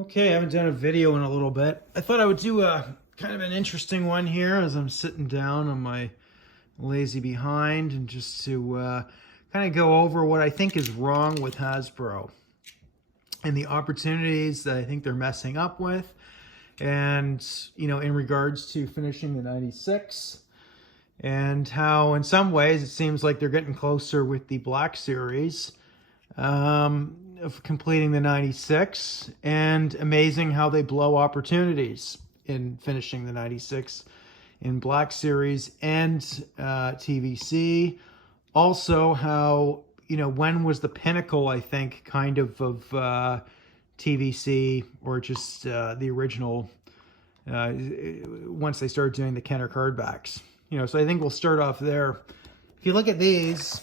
Okay, I haven't done a video in a little bit. I thought I would do a kind of an interesting one here as I'm sitting down on my lazy behind, and just to kind of go over what I think is wrong with Hasbro and the opportunities that I think they're messing up with, and in regards to finishing the 96, and how in some ways it seems like they're getting closer with the Black Series of completing the 96, and amazing how they blow opportunities in finishing the 96 in Black Series and TVC. Also how, when was the pinnacle, I think, kind of TVC, or just the original, once they started doing the Kenner card backs. So I think we'll start off there. If you look at these,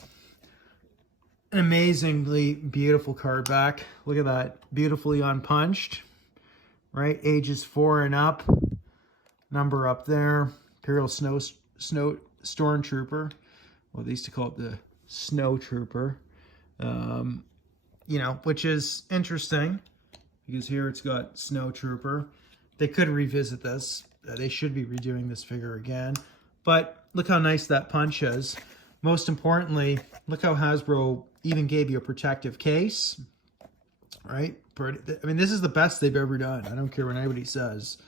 an amazingly beautiful card back. Look at that, beautifully unpunched, right? Ages 4 and up, number up there. Imperial Snow Stormtrooper. Well, they used to call it the Snow Trooper. Which is interesting because here it's got Snow Trooper. They could revisit this. They should be redoing this figure again. But look how nice that punch is. Most importantly, look how Hasbro even gave you a protective case, right? I mean, this is the best they've ever done. I don't care what anybody says.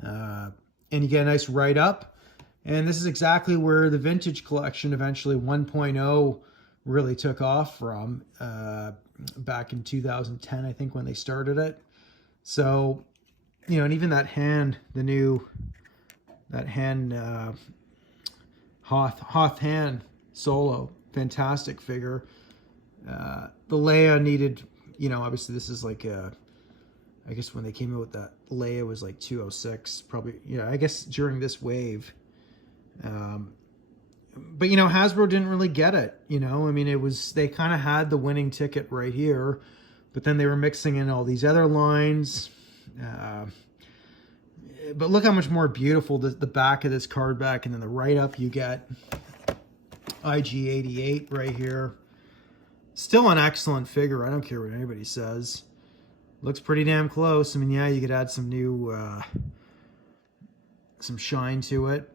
And you get a nice write-up. And this is exactly where the vintage collection, eventually 1.0, really took off from, back in 2010, I think, when they started it. So, and even that hand, Hoth hand solo, fantastic figure. The Leia needed, obviously this is like I guess when they came out with that, Leia was like 206, probably, I guess during this wave. But Hasbro didn't really get it, I mean, they kind of had the winning ticket right here, but then they were mixing in all these other lines. But look how much more beautiful the back of this card back, and then the write-up you get IG-88 right here. Still an excellent figure. I don't care what anybody says. Looks pretty damn close. I mean, yeah, you could add some new, some shine to it.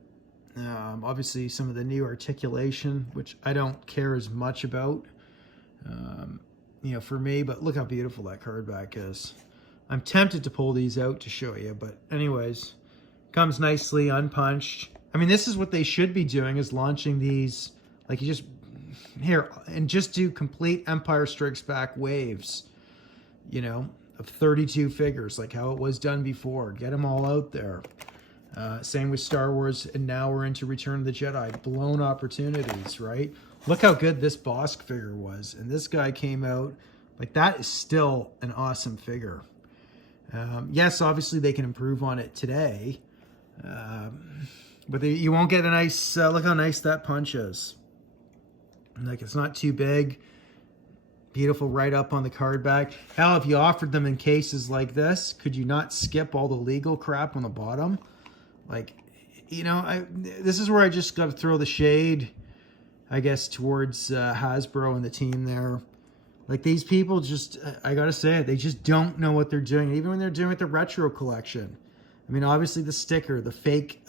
Obviously, some of the new articulation, which I don't care as much about, for me. But look how beautiful that card back is. I'm tempted to pull these out to show you, but anyways, comes nicely unpunched. I mean, this is what they should be doing, is launching these, like, you just, here, and just do complete Empire Strikes Back waves, of 32 figures, like how it was done before. Get them all out there. Same with Star Wars, and now we're into Return of the Jedi. Blown opportunities, right? Look how good this Bosk figure was, and this guy came out, like, that is still an awesome figure. Yes, obviously they can improve on it today, but you won't get a nice, look how nice that punch is. Like, it's not too big. Beautiful write-up on the card back. Hell, if you offered them in cases like this, could you not skip all the legal crap on the bottom? Like, this is where I just got to throw the shade, I guess, towards Hasbro and the team there. Like, these people just, I gotta say it, they just don't know what they're doing. Even when they're doing with the retro collection. I mean, obviously the sticker, the fake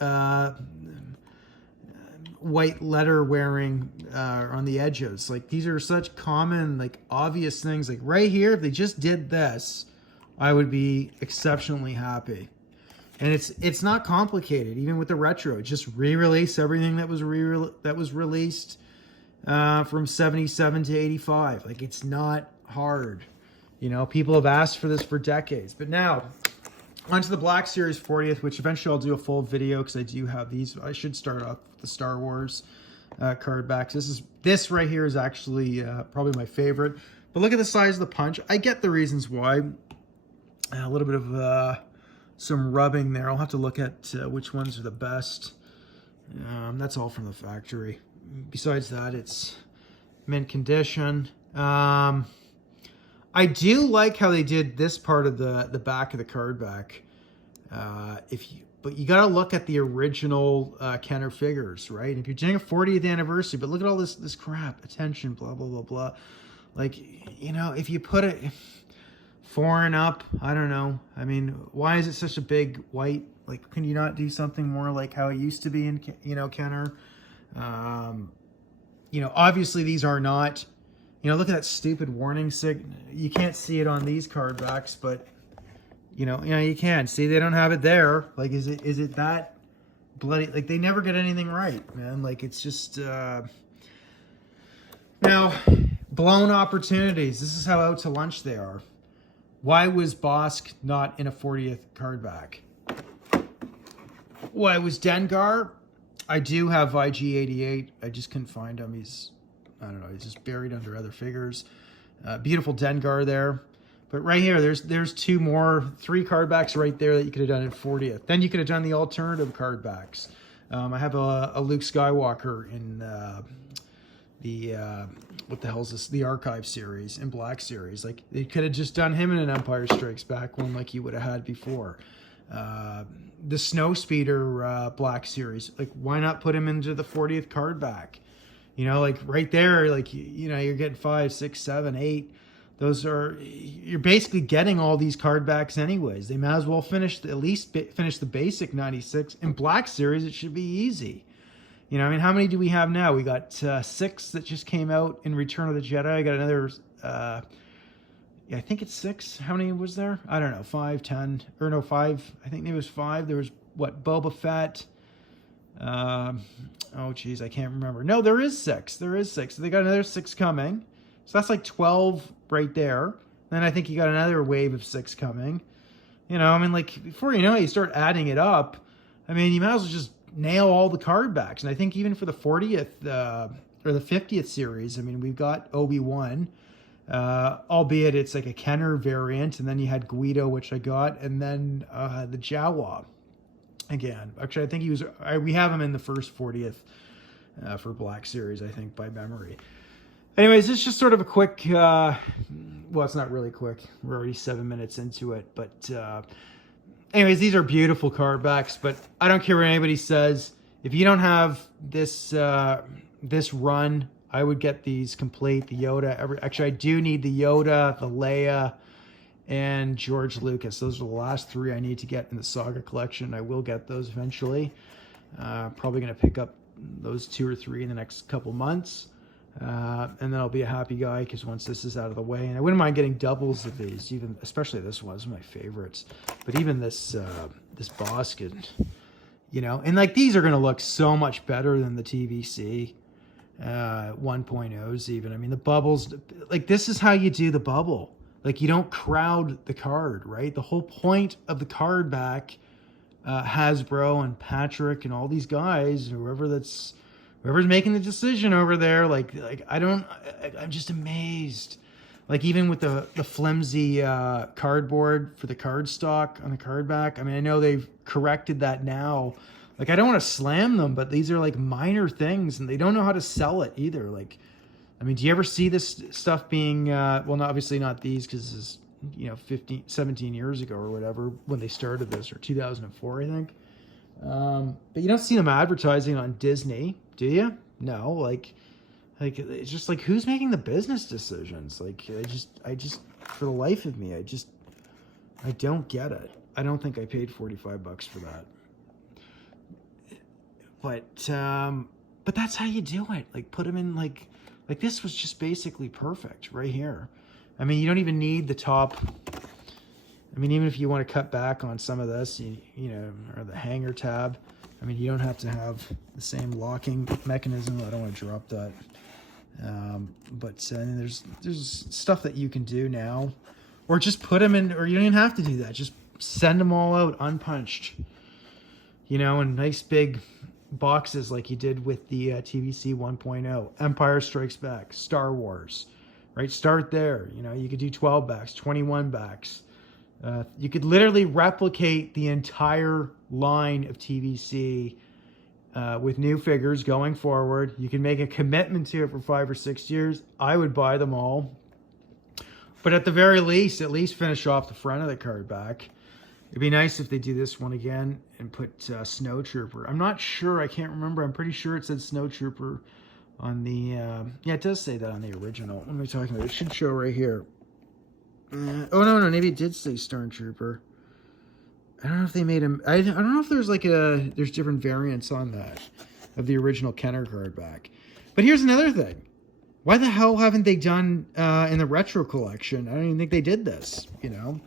white letter wearing on the edges. Like, these are such common, like, obvious things. Like, right here, if they just did this, I would be exceptionally happy. And it's not complicated, even with the retro. Just re-release everything that was released from 77 to 85. Like, it's not hard. People have asked for this for decades. But now, onto the Black Series 40th, which eventually I'll do a full video because I do have these. I should start off with the Star Wars card backs. This right here is actually probably my favorite. But look at the size of the punch. I get the reasons why. A little bit of some rubbing there. I'll have to look at which ones are the best. That's all from the factory. Besides that, it's mint condition. I do like how they did this part of the back of the card back. But you got to look at the original Kenner figures, right? And if you're doing a 40th anniversary, but look at all this crap, attention, blah blah blah blah. Like, if you put it 4 and up. I don't know. I mean, why is it such a big white? Like, can you not do something more like how it used to be in, Kenner? Obviously these are not, look at that stupid warning signal. You can't see it on these card backs, but you can see they don't have it there. Like, is it that bloody? Like, they never get anything right, man. Like, it's just now blown opportunities. This is how out to lunch they are. Why was Bosk not in a 40th card back? Why was Dengar? I do have IG88. I just couldn't find him. He's just buried under other figures. Beautiful Dengar there. But right here, there's 3 card backs right there that you could have done in 40th. Then you could have done the alternative card backs. I have a Luke Skywalker in what the hell is this? The Archive series, in Black series. Like, they could have just done him in an Empire Strikes Back one like you would have had before. The Snowspeeder Black series, like, why not put him into the 40th card back? Like right there, like, you're getting 5, 6, 7, 8. You're basically getting all these card backs anyways. They might as well finish the basic 96. In Black series, it should be easy. How many do we have now? We got 6 that just came out in Return of the Jedi. I got another, I think it's 6. How many was there? I don't know, 5, 10, or no, 5. I think there was 5. There was, Boba Fett. Oh, geez, I can't remember. No, there is 6. There is 6. So they got another 6 coming. So that's like 12 right there. Then I think you got another wave of 6 coming. Like, before you know it, you start adding it up. You might as well just nail all the card backs. And I think even for the 40th or the 50th series, we've got Obi-Wan, albeit it's like a Kenner variant. And then you had Guido, which I got, and then the Jawa again. Actually, I think we have him in the first 40th for Black series, I think, by memory. Anyways, it's just sort of a quick, well, it's not really quick. We're already 7 minutes into it. But anyways, these are beautiful card backs. But I don't care what anybody says. If you don't have this this run, I would get these complete. The Yoda. Actually, I do need the Yoda, the Leia, and George Lucas. Those are the last 3 I need to get in the Saga collection. I will get those eventually. Probably going to pick up those 2 or 3 in the next couple months. And then I'll be a happy guy, because once this is out of the way, and I wouldn't mind getting doubles of these, especially this one is my favorites. But even this Bosk, and like, these are going to look so much better than the TVC 1.0s even. The bubbles, like, this is how you do the bubble. Like, you don't crowd the card, right? The whole point of the card back, Hasbro and Patrick and all these guys, whoever's making the decision over there, I'm just amazed. Like, even with the flimsy cardboard for the card stock on the card back, I know they've corrected that now. Like, I don't want to slam them, but these are like minor things, and they don't know how to sell it either. Like, do you ever see this stuff being, well, obviously not these, because this is, 17 years ago or whatever when they started this, or 2004, I think. But you don't see them advertising on Disney, do you? No, like it's just like, who's making the business decisions? Like, I just for the life of me, I don't get it. I don't think I paid $45 for that. But that's how you do it. Like, put them in like this was just basically perfect right here. You don't even need the top. Even if you want to cut back on some of this, or the hanger tab, you don't have to have the same locking mechanism. I don't want to drop that. But there's stuff that you can do now, or just put them in, or you don't even have to do that. Just send them all out unpunched, in nice big boxes like you did with the TVC 1.0, Empire Strikes Back, Star Wars, right? Start there. You could do 12 backs, 21 backs. You could literally replicate the entire line of TVC with new figures going forward. You can make a commitment to it for 5 or 6 years. I would buy them all. But at the very least, at least finish off the front of the card back. It'd be nice if they do this one again and put Snow Trooper. I'm not sure. I can't remember. I'm pretty sure it said Snow Trooper on the... yeah, it does say that on the original. What am I talking about? It should show right here. Oh no, maybe it did say Stormtrooper. I don't know if they made him. I don't know if there's like there's different variants on that of the original Kenner card back. But here's another thing. Why the hell haven't they done in the retro collection? I don't even think they did this, you know?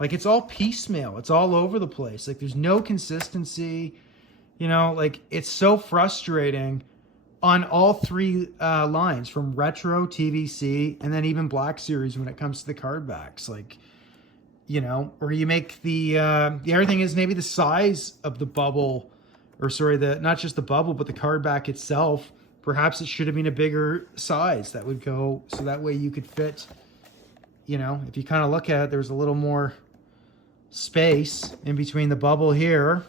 Like, it's all piecemeal. It's all over the place. Like, there's no consistency. You know, like, it's so frustrating on all three lines, from retro, TVC, and then even Black Series when it comes to the card backs. Like, you know, or you make the other thing is maybe the size of the bubble, or sorry, not just the bubble, but the card back itself. Perhaps it should have been a bigger size that would go, so that way you could fit, you know, if you kind of look at it, there's a little more space in between the bubble here,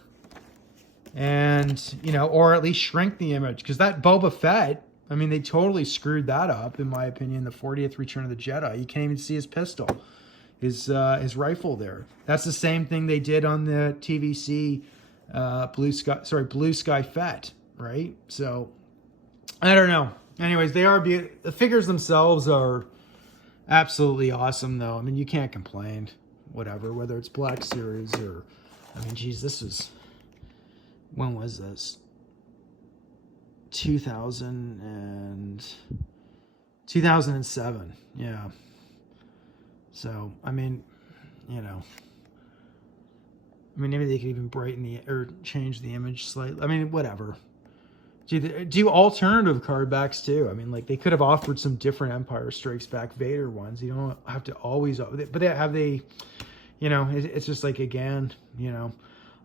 and, you know, or at least shrink the image, because that Boba Fett, I mean, they totally screwed that up, in my opinion, the 40th Return of the Jedi. You can't even see his pistol, his rifle there. That's the same thing they did on the TVC Blue Sky Fett, right? So I don't know. Anyways, the figures themselves are absolutely awesome, though. I mean, you can't complain. Whatever, whether it's Black Series or, I mean, geez, when was this? 2007. Yeah. So, I mean, you know, maybe they could even brighten or change the image slightly. I mean, whatever. Do alternative card backs too. I mean, like, they could have offered some different Empire Strikes Back Vader ones. You don't have to always, but you know, it's just like, again, you know,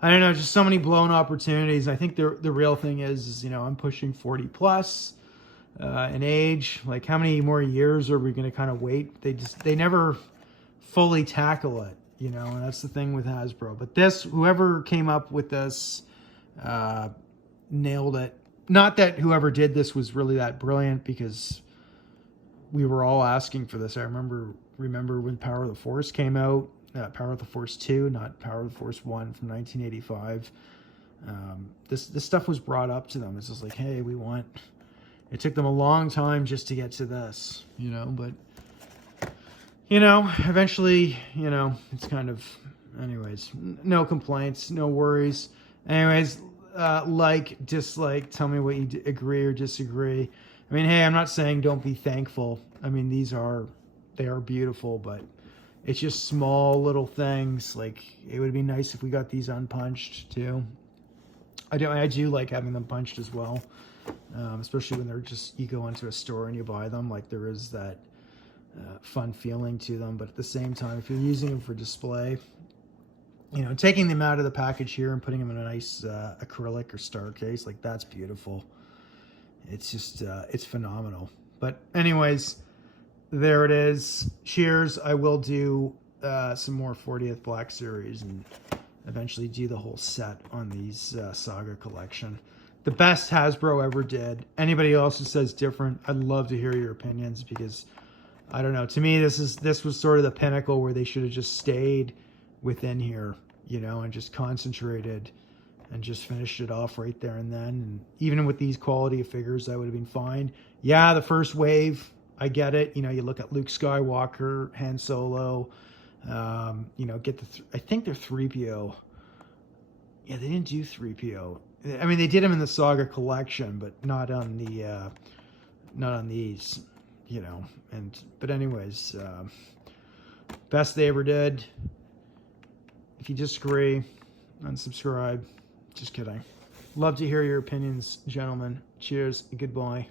I don't know, just so many blown opportunities. I think the real thing is, you know, I'm pushing 40 plus in age. Like, how many more years are we going to kind of wait? They never fully tackle it, you know, and that's the thing with Hasbro. But whoever came up with this nailed it. Not that whoever did this was really that brilliant, because we were all asking for this. I remember when Power of the Force came out, Power of the Force 2, not Power of the Force 1 from 1985. This stuff was brought up to them. It's just like, hey, it took them a long time just to get to this, you know, but, you know, eventually, you know, it's kind of, anyways, no complaints, no worries. Anyways, like, dislike, tell me what you agree or disagree. I mean, hey, I'm not saying don't be thankful. I mean, they are beautiful, but it's just small little things. Like, it would be nice if we got these unpunched too. I do like having them punched as well, especially when they're just, you go into a store and you buy them. Like, there is that fun feeling to them, but at the same time, if you're using them for display, you know, taking them out of the package here and putting them in a nice acrylic or star case, like, that's beautiful. It's just, it's phenomenal. But anyways, there it is. Cheers. I will do some more 40th Black Series and eventually do the whole set on these Saga collection. The best Hasbro ever did. Anybody else who says different, I'd love to hear your opinions, because I don't know. To me, this was sort of the pinnacle where they should have just stayed within here, you know, and just concentrated and just finished it off right there and then. And even with these quality of figures, that would have been fine. Yeah, the first wave, I get it. You know, you look at Luke Skywalker, Han Solo, you know, I think they're 3PO. Yeah, they didn't do 3PO. I mean, they did them in the Saga collection, but not on these, you know. But anyways, best they ever did. If you disagree, unsubscribe. Just kidding. Love to hear your opinions, gentlemen. Cheers. Goodbye.